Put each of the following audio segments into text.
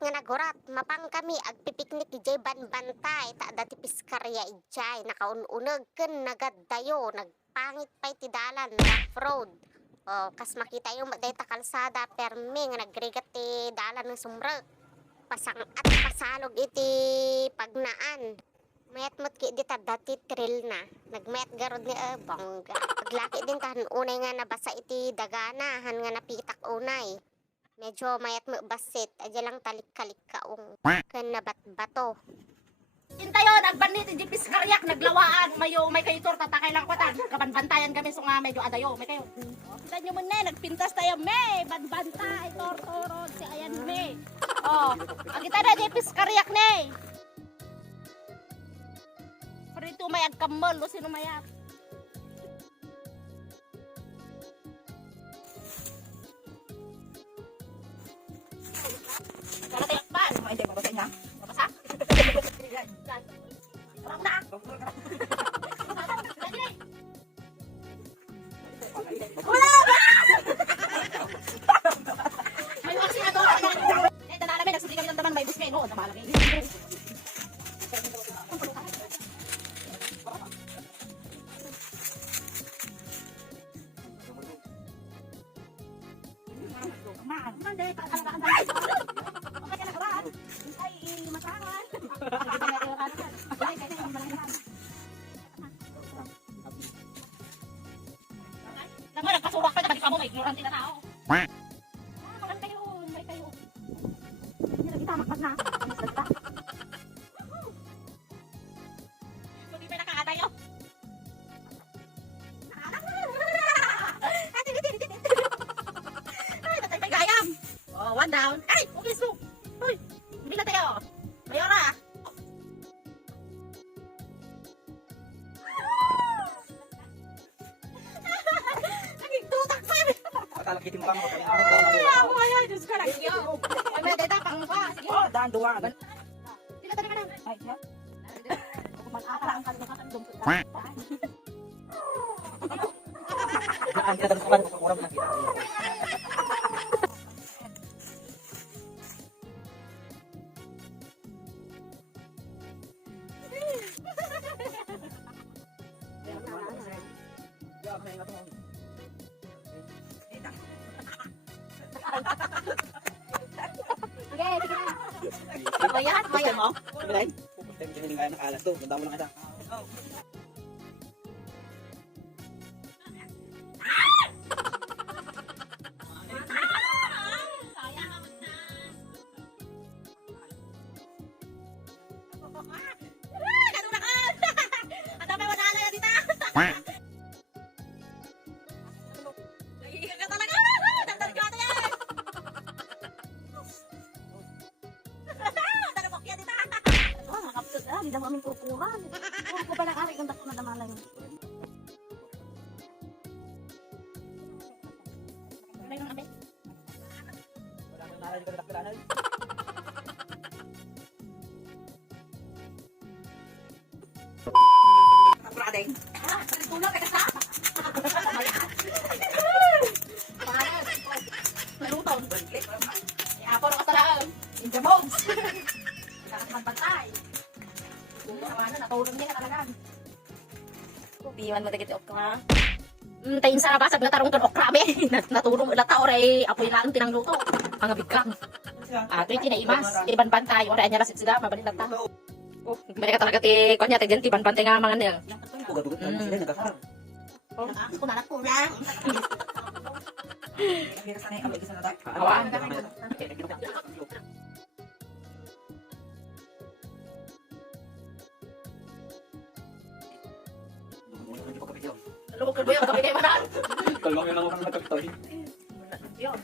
nga nagurat, mapang kami agpipiknik ijay banbantay, ta dati piskarya ijay, nakaununag ken nagaddayo, nagpangit pa'y tidalan, rough road. O, kas makita yung dayta kalsada, permi nga nagrigat ti dalan ng sumrek. Pasang at pasalog iti pagnaan. Mayat mo't ki di dati trail na. Nagmayat garod ni bongga. Paglaki din tahan unay nga nabasa iti dagana, han nga napitak unay. Medyo mayat mo basit, adya lang talik-kalik kaong. Kan nabat-bato. Intayo, nagbanit, hindi piskaryak, naglawaan, may kayo tur, tatakay lang ko ta. Kabanbantayan kami, so nga medyo adayo, may kayo. Kita nyo mo na, nagpintas tayo, may, banbantay, tortorod, si ayan, may. Oh, ang kita na, hindi piskaryak, ne. Parito may agkamol, o sino mayat. Kala tayo akban. Hindi, mabasa niya. Mabasa? Parang na. Wala ba? May wasi na to. Eh, tanala may nagsulikan ng taman. May bus ngayon. Namalagay. Naman, nagpasuwak pa, nabalik pa mo, may ignorante na tao. Maganda yun, may kayo. Hindi na kita, magpag na. Hindi pa nakakatayo. Ay, tatay may gayam. Oh, one down. Ay, okay, so. Uy, hindi na tayo. Mayora. Talakitin pa mo. Ay, ako ngayon. Diyos ka lang. Ay, may data pang mukha. Sige. Oh, daan duwa. Sila talaga na. Ay, ya. Mag-akala ang kalimutan. Ang kita dapat kuran ko kurang lagi. Sige, sige na. Mayat, mayat mo. Bilay. Pupunta din kaya nakalas to. Ganda mo lang ita. Hindi daw aming kukuhan. Kung ko pala kari, kung dako na damalan. Wala yung abe. Wala nang naral ko nakakilala. Kapradeng. Tulog ka sa. Malutong. Iapon ako talaga. Ninja moves. Nakakapagpantay. Natulog niya ka talaga. Piwan mo dagiti okra. Tayin sa basag nga tarong ton okra be. Natulog na tao ray apoy lang tinangluto. Mga bigkang. Ito yung tinaimas. Iban-bantay. Wala niya rasit sila. Mabalin lang ta. Oh, may ka talaga ti kunya ti ganti ban-bantay nga mga niya. Ugat-ugat lang sila nagkasar. Ako na kulang. Kaya sanay kami isa na tayo. Awan. Lubog ka ba yun? Kapit kayo manan. Kalbang yun lang ako nagkakitoy. Yun.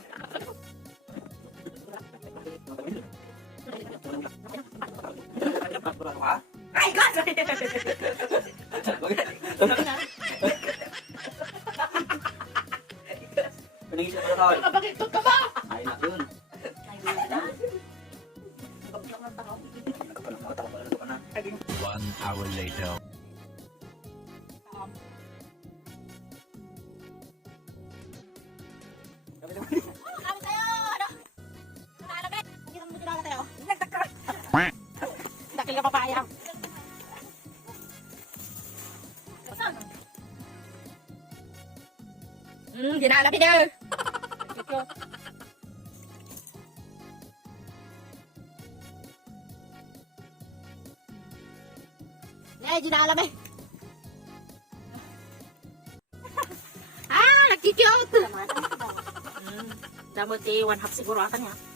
Ay, God! Paningin siya pala tayo. Bakit ka ba? Ay, na yun. Ay, wala. 1 hour later. Kami tayo! Ano? Nalabit! Hindi naman mo dinala tayo. Ayaw. Ginala din eh. Ginala ba? Nagkikiyot. Damot eh, 1/2 siguro ata niya.